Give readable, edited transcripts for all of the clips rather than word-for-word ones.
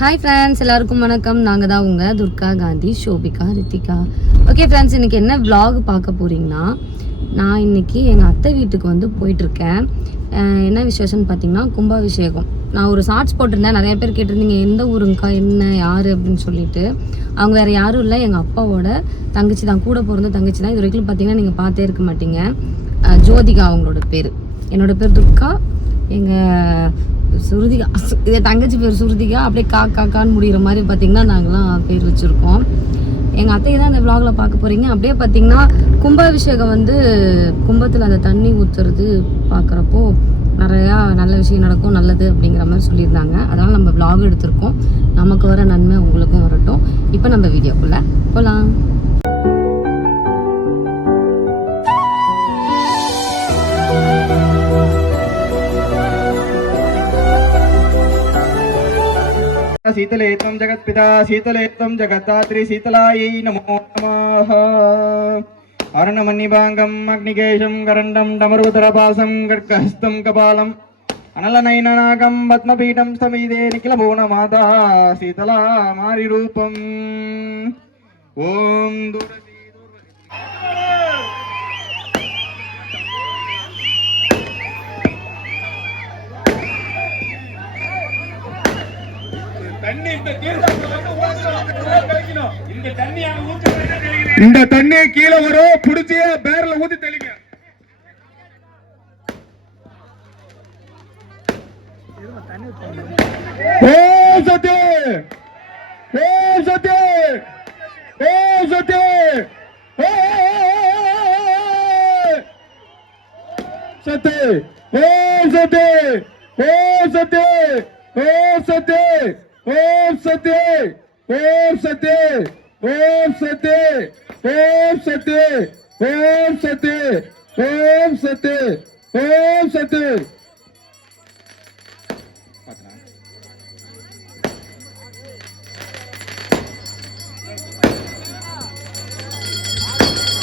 Hi friends, எல்லாருக்கும் வணக்கம். நாங்கள் தான் உங்கள் துர்கா காந்தி, ஷோபிகா, ரித்திகா. ஓகே ஃப்ரெண்ட்ஸ், இன்றைக்கி என்ன vlog பார்க்க போகிறீங்கன்னா, நான் இன்றைக்கி எங்கள் அத்தை வீட்டுக்கு வந்து போயிட்டுருக்கேன். என்ன விசேஷம்னு பார்த்தீங்கன்னா கும்பாபிஷேகம். நான் ஒரு ஷார்ட்ஸ் போட்டிருந்தேன், நிறைய பேர் கேட்டிருந்தீங்க எந்த ஊருங்கக்கா, என்ன யார் அப்படின்னு சொல்லிட்டு. அவங்க வேறு யாரும் இல்லை, எங்கள் அப்பாவோட தங்கச்சி தான், கூட பிறந்த தங்கச்சி தான். இது வரைக்கும் பார்த்தீங்கன்னா நீங்கள் பார்த்தே இருக்க மாட்டீங்க. ஜோதிகா அவங்களோட பேர். என்னோட பேர் துர்கா, எங்கள் சுருதிகா, என் தங்கச்சி பேர் சுருதிகா. அப்படியே காக்கான்னு முடிகிற மாதிரி பார்த்தீங்கன்னா நாங்களாம் பேர் வச்சுருக்கோம். எங்கள் அத்தையை தான் இந்த விலாகில் பார்க்க போகிறீங்க. அப்படியே பார்த்தீங்கன்னா கும்பாபிஷேகம் வந்து கும்பத்தில் அந்த தண்ணி ஊற்றுறது பார்க்குறப்போ நிறையா நல்ல விஷயம் நடக்கும், நல்லது அப்படிங்கிற மாதிரி சொல்லியிருந்தாங்க. அதனால் நம்ம விலாக் எடுத்திருக்கோம். நமக்கு வர நன்மை உங்களுக்கும் வரட்டும். இப்போ நம்ம வீடியோக்குள்ளே போகலாம். शीतलेत्वं जगत्पिता शीतलेत्वं जगत्तात्री शीतलायै नमो नमः. अरुणमन्निभाङ्गम् अग्निकेशं करण्डं डमरुधरपासं गर्गहस्तं कपालम् अनलनयननागं पद्मपीठं समीदे निखिलभुवनमाता शीतला मारिरूपम्. ॐ இந்த தண்ணி கீழே வரும், புடிச்சு பேர்ல ஊத்தி தெளிங்க. ஓம் சத்ய ஓம் சத்ய ஓம் சத்ய சத்ய ஓம் சத்ய ஓம் சத்ய ஓம் சத்ய ஓம் சத்ய ஓம் சத்ய ஓம் சத்ய ஓம் சத்ய ஓம் சத்ய ஓம் சத்ய ஓம் சத்ய.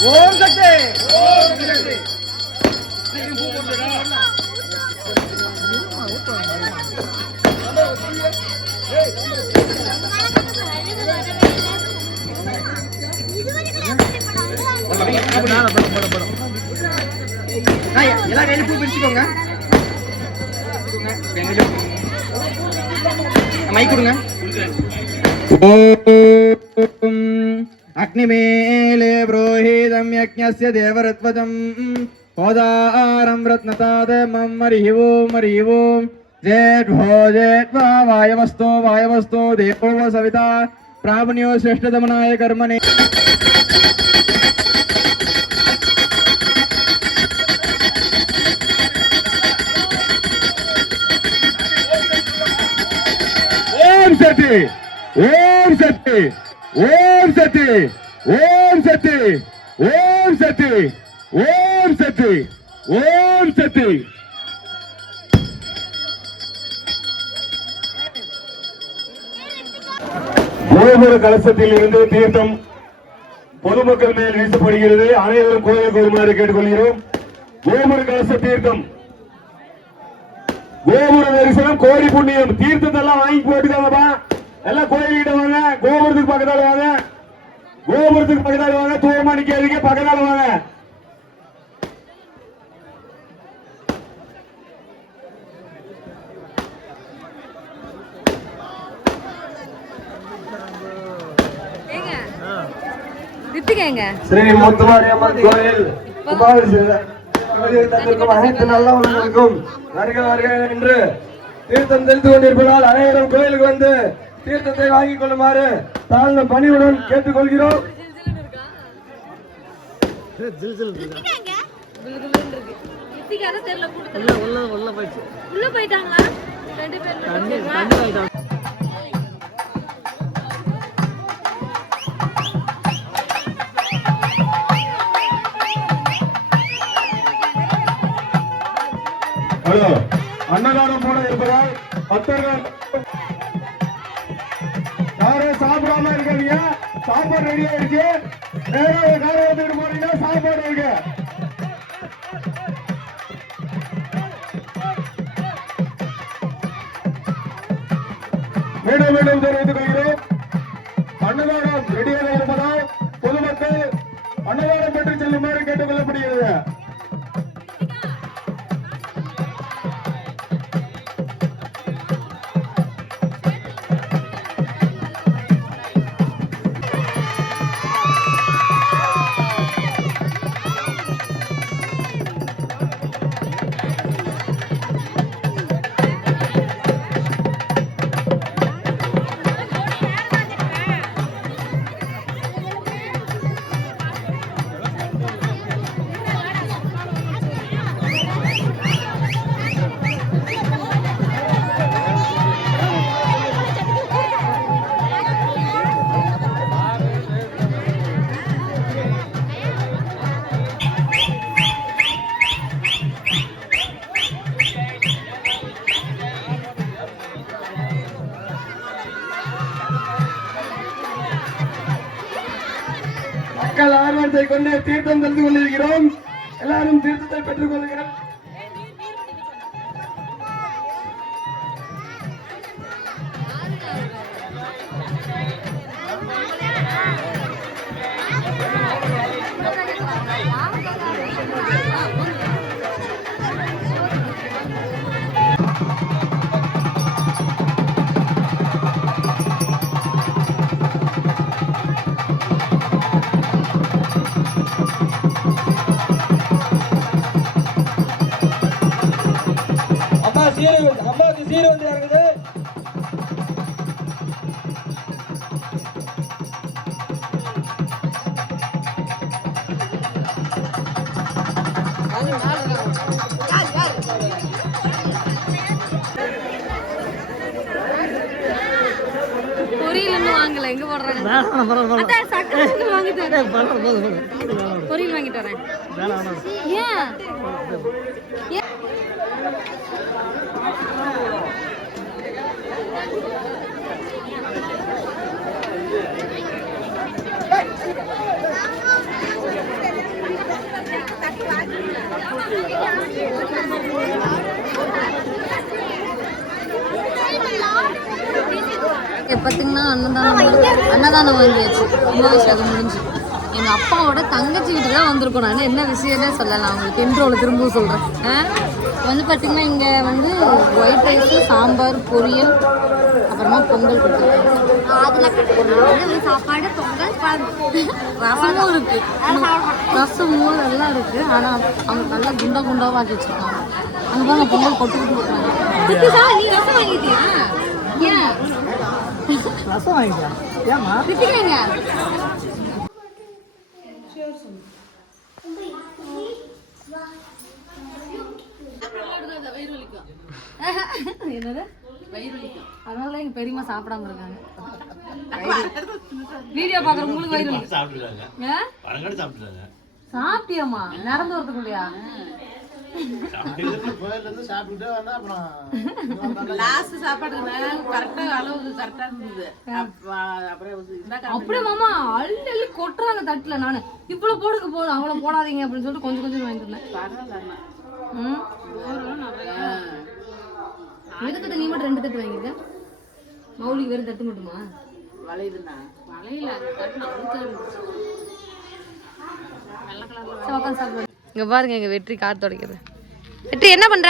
ஓம் சக்தி ஓம் சக்தி. எல்லாம் கையில பூ பிரிச்சுக்கோங்க, மைக் கொடுங்க. ஓம் அக்னிமேலே புரோஹிதம் யக்ஞஸ்ய தேவரத்வஜம் ஹோதாரம் ரத்னதாதமம் ஹரிஹி ஓம் ஹரிஹி ஓம். ஜேத்வோ ஜேத்வா வாயவஸ்தோ வாயவஸ்தோ தேவோ சவிதா பிராபணியோ சிரேஷ்டதமனாய கர்மணே. ஓம் சக்தி ஓம் சக்தி ஓம் சக்தி ஓம் சக்தி ஓம் சக்தி ஓம் சக்தி ஓம் சக்தி. கோபுர கலசத்தில் இருந்து தீர்த்தம் பொதுமக்கள் மேல் வீசப்படுகிறது. அனைவரும் கோயிலுக்கு வருமாறு கேட்டுக்கொள்கிறோம். கோபுர கலச தீர்த்தம், கோபுர தரிசனம் கோடி புண்ணியம். தீர்த்தத்தை எல்லாம் வாங்கி போட்டுக்காங்கப்பா. எல்லாம் கோயில்கிட்ட வாங்க, கோபுரத்துக்கு பக்கத்தால வாங்க, கோபுரத்துக்கு பக்கத்தால வாங்க. தூரமா நிக்காதீங்க, பக்கத்தால வாங்க. ஸ்ரீ முத்துமாரியம்மன் கோயில் கும்பாபிஷேகம் அனைத்து நல்லவர்களுக்கும் வருக வருக என்று தீர்த்தம் தெரிந்து கொண்டிருப்பதால் அனைவரும் கோயிலுக்கு வந்து தீர்த்தத்தை வாங்கிக் கொள்ளுமாறு தாழ்ந்த பணியுடன் கேட்டுக்கொள்கிறோம். அன்னதானம் போல இருப்பதால் பக்தர்கள் யாரும் சாப்பிடாம இருக்காதீங்க. சாப்பாடு ரெடி ஆயிடுச்சு. நேரம் காரை எடுத்துட்டு போறீங்கன்னா சாப்பாடு இருக்கு. மீண்டும் மீண்டும் தெரிவித்துக் கொள்கிறோம். அன்னதானம் ரெடியாக இருப்பதால் பொதுமக்கள் அன்னதானம் பெற்று செல்லுமாறு கேட்டுக் கொள்ளப்படுகிறது. மக்கள் ஆர்வத்தை கொண்டு தீர்த்தம் தந்து கொண்டிருக்கிறோம். எல்லாரும் தீர்த்தத்தை பெற்றுக் கொள்ளுங்கள். அம்மாவுக்கு சீர் வந்து இறங்குது. பொரியல் வாங்கல எங்க போடுறாங்க பொரியல் வாங்கிட்டு வரேன். பார்த்தீங்கன்னா அன்னதானம் வாங்கியாச்சு. கும்பாபிஷேகம் முடிஞ்சு எங்கள் அப்பாவோட தங்கச்சி வீட்டு தான் வந்திருக்கோம். நான் என்ன விஷயம்னே சொல்லலாம் உங்களுக்கு இன்ட்ரோவில் திரும்பவும் சொல்கிறேன். வந்து பார்த்தீங்கன்னா இங்கே வந்து ஒயிட் ரைஸு, சாம்பார், பொரியல், அப்புறமா பொங்கல் கொடுத்துருக்காங்க. அதில் சாப்பாடு, பொங்கல், ரசமும் இருக்குது, ரசம் மோர் எல்லாம் இருக்குது. ஆனால் அவங்க நல்லா குண்டா குண்டாவாக ஆக்கி வச்சுருக்காங்க. அங்கே பாருங்க பொங்கல் கொட்டுக்கிட்டு கொடுக்குறாங்க. நீ ரசம் வாங்கிட்டியா? ஏன் ரசம் வாங்கிக்கலாம்? ஏமா விட்டுக்கீங்க? என்னது அதனால எங்க பெரியமா சாப்பிடாம இருக்காங்க. வீடியோ பாக்குற உங்களுக்கு வயிறு சாப்பிட்டியாமா? நடந்து வரதுக்குள்ளையா? அப்படியே மாமா அள்ளி அள்ளி கொட்டுறாங்க தட்டுல. நானு இவ்வளவு போடுக்க போதும், அவ்வளவு போடாதீங்க அப்படின்னு சொல்லிட்டு கொஞ்சம் கொஞ்சம் வாங்கிட்டு இருந்தேன். எதுக்கு நீ மட்டும் 2 தட்டு வாங்கிக்க? மௌலிக்கு வெறும் தட்டு மட்டுமா? இங்க பாருங்க எங்க வெற்றி கார் துடைக்கிறது. வெற்றி என்ன பண்ற?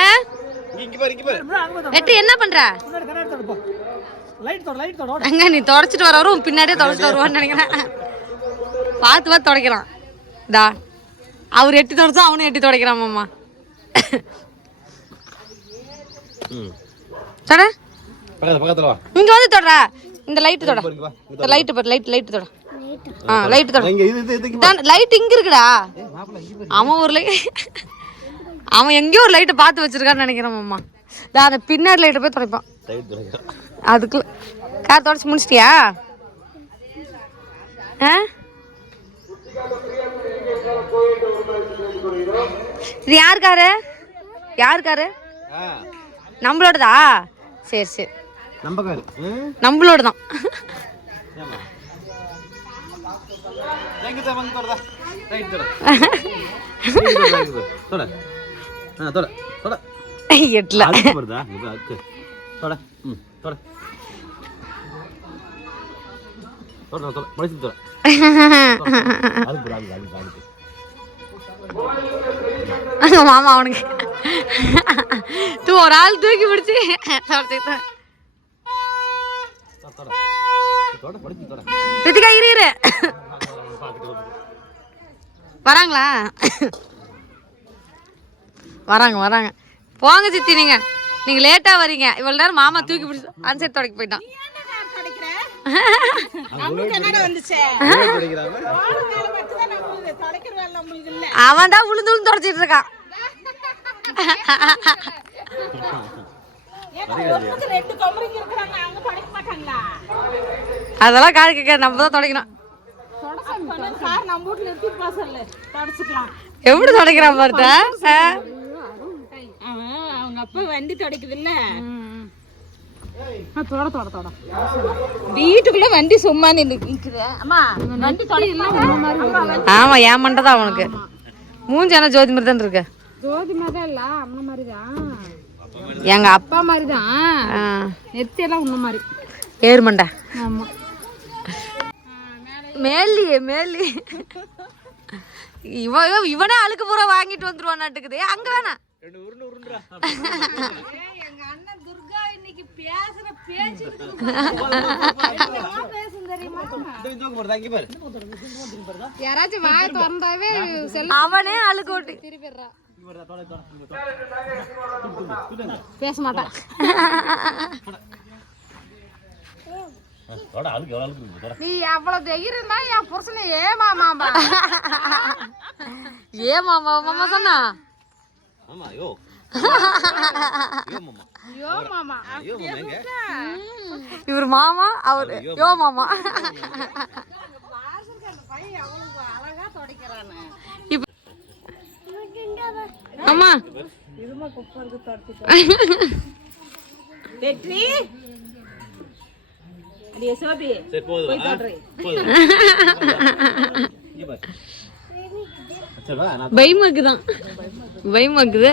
வெற்றி என்ன பண்ற? அங்க நீ தொடச்சிட்டு வரவரும் பின்னாடியே தொடச்சிட்டு வருவான்னு நினைக்கிறேன். பார்த்து பார்த்து துடைக்கிறான். தா அவர் எட்டி தொடச்சா அவனும் எட்டி துடைக்கிறான் மாமா. தொட பக்கத்துல வா. இங்க வந்து தொடற. இந்த லைட் தொட. இந்த லைட் பாரு, லைட் தொட. லைட் தொட. லைட் இங்க இருக்குடா. அவன் எங்கேயோ ஒரு லைட்டை பார்த்து வச்சிருக்கான்னு நினைக்கிறேன் மாமா. அந்த பின்னாடி லைட்டை போய் துடைப்பான். அதுக்குள்ள கார் தொடச்சு முடிச்சிட்டியா? இது யார் காரு? யார் காரு? நம்மளோடதா? சரி சரி, நம்மளோட தான். மாமா அவனுக்கு ஒரு ஆள் தூக்கி பிடிச்சி ரித்திகா இரு வராங்களா? வராங்க போங்க சித்தி. நீங்க லேட்டா வரீங்க. இவ்வளவு நேரம் மாமா தூக்கி பிடிச்சி அன்சைட் தொடக்கி போயிட்டான். அவன் தான் உளுந்து தொடச்சிட்டு இருக்கான். அதெல்லாம் காது கேட்க நம்ம தான் தொடக்கணும். எப்படி தொடக்கிறான் பாருங்க. அவங்க அப்பா வண்டி தொடக்குது இல்ல, வீட்டுக்குள்ள வண்டி சும்மா நிக்குது. ஆமா ஏன் மண்டதான் அவனுக்கு மூஞ்சான ஜோதி மாதிரி தான் இருக்கு. ஜோதி மாதிரி இல்ல, அம்மா மாதிரிதான். எங்க அப்பா மாதிரிதான். நெத்தி எல்லாம் உன்ன மாதிரி ஏறு மண்டை. ஆமா மேலி இவனே அழுக்கு பூரா வாங்கிட்டு வந்துருவான் நாட்டுக்குது. அங்க வேணாம். எங்க அண்ணன் துர்கா இன்னைக்கு பேசுற பேச்சு யாராச்சும் வாய திறந்தாவே அவனே அழுக்கு ஓட்டி திருப்பிடுறான். பேச மாட்டான். நீ அவ்வளவு தைரியம்னா என் புருஷனை ஏமாமா மாமா சொன்னா இவர் மாமா அவர் யோ மாமா. ஆமா பயமாக்குதான் பயமாக்குது.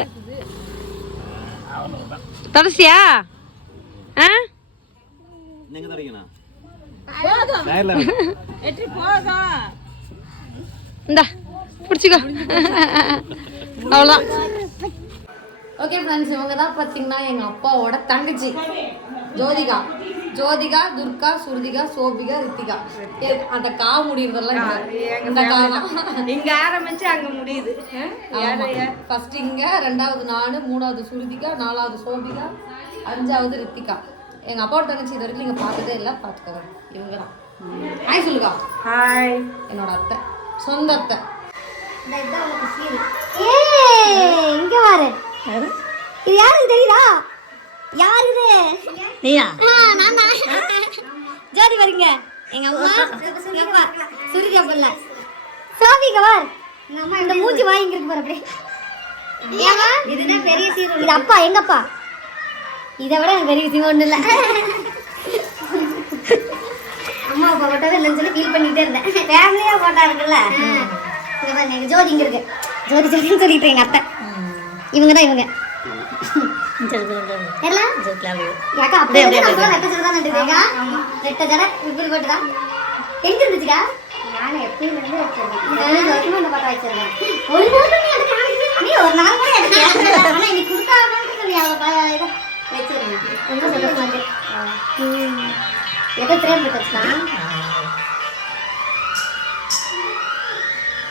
தொடச்சியா? இந்தா பிடிச்சிக்கோ. அவ்வளோதான். ஓகே ஃப்ரெண்ட்ஸ், இவங்க தான் பார்த்தீங்கன்னா எங்கள் அப்பாவோட தங்கச்சி ஜோதிகா, துர்கா, சுருதிகா, சோபிகா, ரித்திகா. அந்த கா முடியறதெல்லாம் இந்த காலம் இங்க ஆரம்பிச்சு அங்க முடியுது. ஃபர்ஸ்ட் இங்க, ரெண்டாவது நானு, மூணாவது சுருதிகா, நாலாவது சோபிகா, அஞ்சாவது ரித்திகா. எங்க அப்பாவோட தங்கச்சி இது வரைக்கும் நீங்க பார்த்ததே இல்லை, பார்த்துக்கோங்க. இவங்க தான். ஹாய் சொல்லுக்கா. ஹாய். என்னோட அத்தை, சொந்த அத்தை. இங்க வாரு. இது யாருக்கு தெரியுதா? யாரு இது? நீயா? நான் தான். ஜோதி வரீங்க. எங்க அம்மா, எங்க அப்பா, சுருதியா புள்ள. சோபிகா வார். எங்க அம்மா இந்த மூஞ்சி வாங்கி இருக்கு பாரு அப்படியே. ஏமா? இதுனா பெரிய சீர். இது அப்பா, எங்க அப்பா. இதை விட எனக்கு பெரிய விஷயம் ஒண்ணு இல்ல. அம்மா அப்பா போட்டோவே இல்லைன்னு சொல்லி ஃபீல் பண்ணிட்டே இருந்தேன். ஃபேமிலியா போட்டா இருக்குல்ல. இங்க பாருங்க, எங்க ஜோதி இங்க இருக்கு. ஜோதி ஜோதின்னு சொல்லிட்டு எங்க அத்தை. இவங்க தான் இவங்க. யாக்கா அப்படியே ரெட்ட ஜடை தான் நட்டுருக்கீங்க. ரெட்ட ஜடை இப்படி போட்டுதா எங்க இருந்துச்சுக்கா? நான் எப்பயும் இருந்து வச்சிருக்கேன். இந்த பாட்டை வச்சிருக்கேன். ஒரு நாள் நீ ஒரு நாள் கூட எனக்கு இன்னைக்கு கொடுத்தாங்க. நீ அவங்க வச்சிருக்கேன். ரொம்ப சந்தோஷமா இருக்கு. எதை திரையம் போட்டு வச்சுக்கலாம்.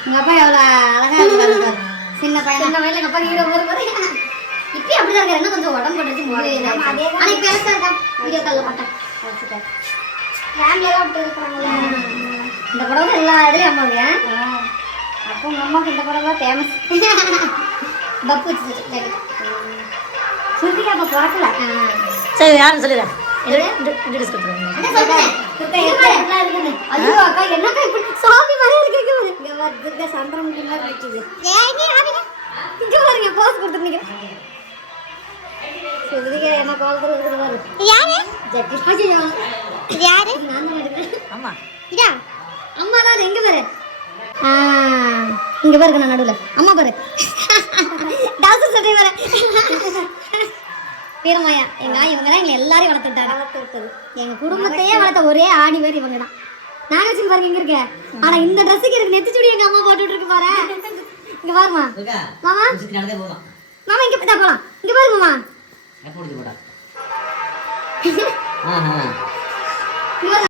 எங்க அப்பா எவ்வளோ அழகா இருக்காரு. சின்ன பையன் சின்ன வயசுல எங்க அப்பா ஹீரோ போது இப்பயும் அப்படிதான் இருக்காரு. என்ன கொஞ்சம் உடம்பு போட்டுச்சு. ஆனால் பேச இருக்கேன். வீடியோ காலில் பார்த்தேன். ஃபேமிலியெல்லாம் அப்படி இருக்கிறாங்களே. இந்த படம் தான் எல்லா இதுலேயும் அம்மாவுங்க. அப்போ உங்கள் அம்மாவுக்கு இந்த படம் தான் ஃபேமஸ். பப்பு வச்சு சுருதிக்கா அப்போ பிறக்கல. சரி யாரும் சொல்லிடுறேன். ஐயோ அக்கா என்னக்கா இப்படி சாமி மாதிரி இருக்கு. சந்திரம் இங்க பாருங்க போஸ் கொடுத்துருக்கீங்க. சுருதிகா என்ன கால் கொடுக்குறாரு. யாரு? ஜட்டி யாரு? நான் தான் எடுக்கிறேன். ஆமா இதா அம்மா தான். எங்க பாரு. இங்க பாருங்க, நான் நடுவில் அம்மா பாரு. டாக்டர் சட்டை பாரு. வீரமாயா இவங்க தான் எங்களை எல்லாரையும் வளர்த்துட்டாங்க. எங்க குடும்பத்தையே வளர்த்த ஒரே ஆணி பேர் இவங்க தான். நான் வச்சு பாருங்க எங்க இருக்க. ஆனா இந்த ட்ரெஸ்ஸுக்கு எனக்கு நெத்தி சுடி எங்க அம்மா போட்டுட்டு இருக்கு பாரு. இங்க பாருமா மாமா, மாமா இங்க போலாம். இங்க பாரு மாமா. எப்போ போடா. இங்க பாரு.